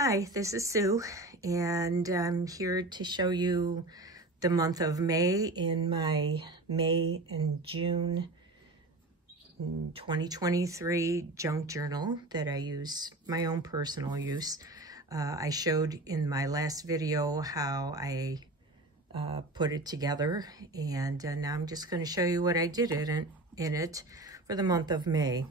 Hi, this is Sue, and I'm here to show you the month of May in my May and June 2023 junk journal that I use my own personal use. I showed in my last video how I put it together, and now I'm just going to show you what I did in it for the month of May.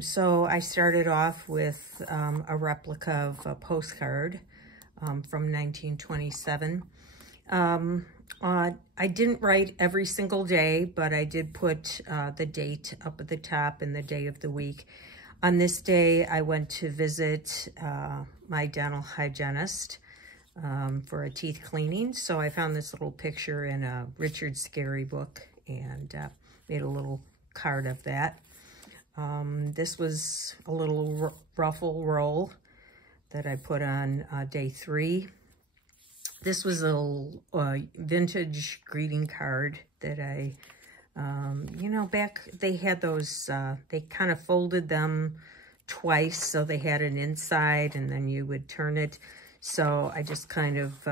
So I started off with a replica of a postcard from 1927. I didn't write every single day, but I did put the date up at the top and the day of the week. On this day, I went to visit my dental hygienist for a teeth cleaning. So I found this little picture in a Richard Scarry book and made a little card of that. This was a little ruffle roll that I put on day 3. This was a vintage greeting card that I, back they had those, they kind of folded them twice, so they had an inside and then you would turn it. So I just kind of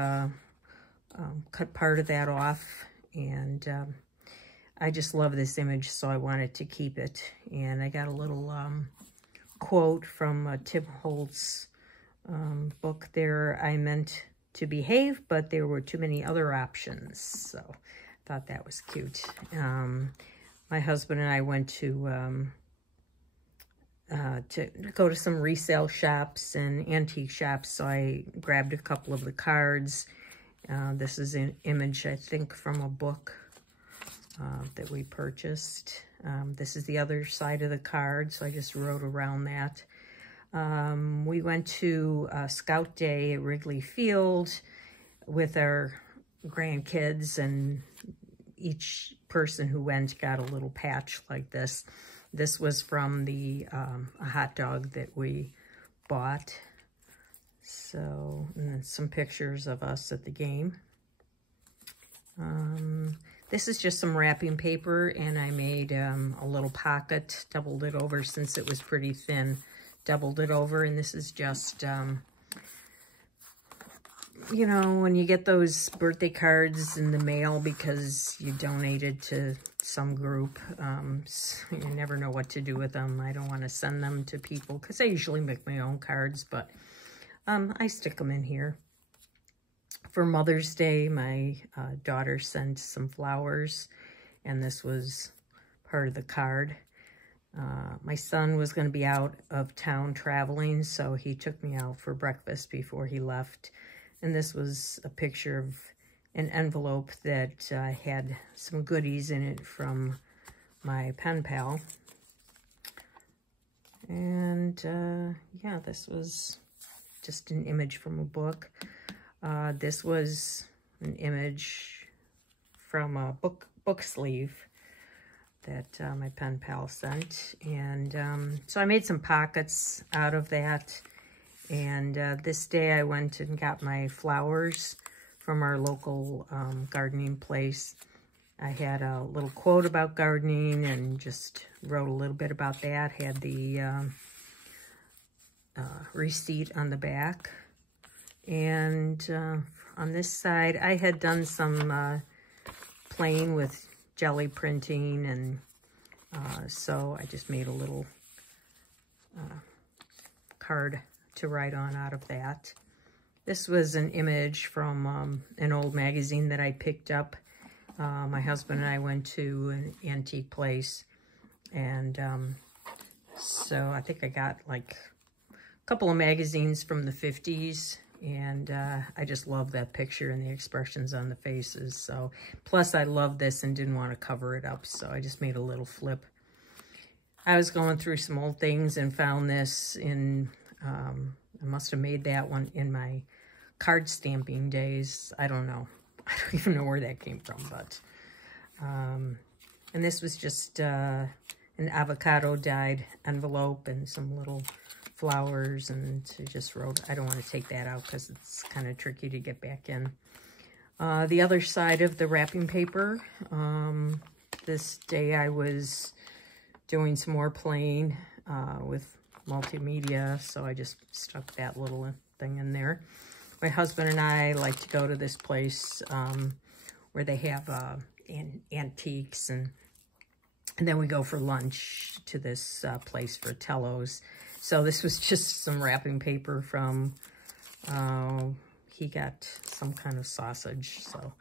cut part of that off, and I just love this image, so I wanted to keep it. And I got a little quote from Tim Holtz book there. I meant to behave, but there were too many other options. So I thought that was cute. My husband and I went to go to some resale shops and antique shops, so I grabbed a couple of the cards. This is an image, I think, from a book that we purchased. This is the other side of the card, so I just wrote around that. We went to Scout Day at Wrigley Field with our grandkids, and each person who went got a little patch like this. This was from the a hot dog that we bought. So, and then some pictures of us at the game. This is just some wrapping paper, and I made a little pocket, doubled it over since it was pretty thin, doubled it over. And this is just, when you get those birthday cards in the mail because you donated to some group, you never know what to do with them. I don't want to send them to people because I usually make my own cards, but I stick them in here. For Mother's Day, my daughter sent some flowers, and this was part of the card. My son was going to be out of town traveling, so he took me out for breakfast before he left. And this was a picture of an envelope that had some goodies in it from my pen pal. And yeah, this was just an image from a book. This was an image from a book sleeve that my pen pal sent. And so I made some pockets out of that. And this day I went and got my flowers from our local gardening place. I had a little quote about gardening and just wrote a little bit about that. Had the receipt on the back. And on this side, I had done some playing with jelly printing, and so I just made a little card to write on out of that. This was an image from an old magazine that I picked up. My husband and I went to an antique place, and so I think I got like a couple of magazines from the 50s. And I just love that picture and the expressions on the faces. So, plus I love this and didn't want to cover it up, so I just made a little flip. I was going through some old things and found this in, I must have made that one in my card stamping days. I don't know. I don't even know where that came from, but, and this was just an avocado dyed envelope and some little flowers, and just wrote, I don't want to take that out because it's kind of tricky to get back in. The other side of the wrapping paper, this day I was doing some more playing with multimedia, so I just stuck that little thing in there. My husband and I like to go to this place where they have antiques, and then we go for lunch to this place for Tello's. So this was just some wrapping paper from, he got some kind of sausage. So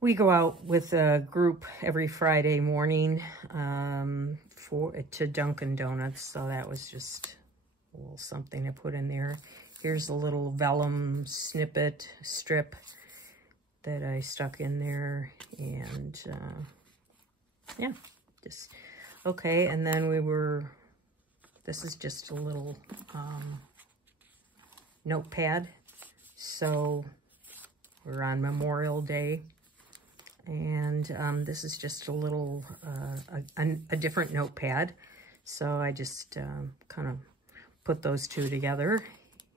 we go out with a group every Friday morning to Dunkin' Donuts. So that was just a little something to put in there. Here's a little vellum strip that I stuck in there, and yeah, just okay. And then this is just a little notepad. So we're on Memorial Day, and this is just a little a different notepad. So I just kind of put those two together.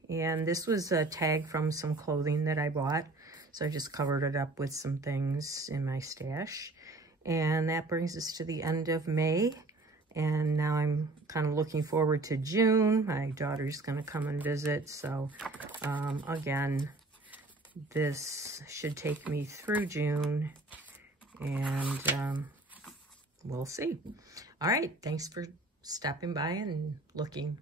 And this was a tag from some clothing that I bought. So I just covered it up with some things in my stash. And that brings us to the end of May. And now I'm kind of looking forward to June. My daughter's going to come and visit. So again, this should take me through June. And we'll see. All right. Thanks for stopping by and looking.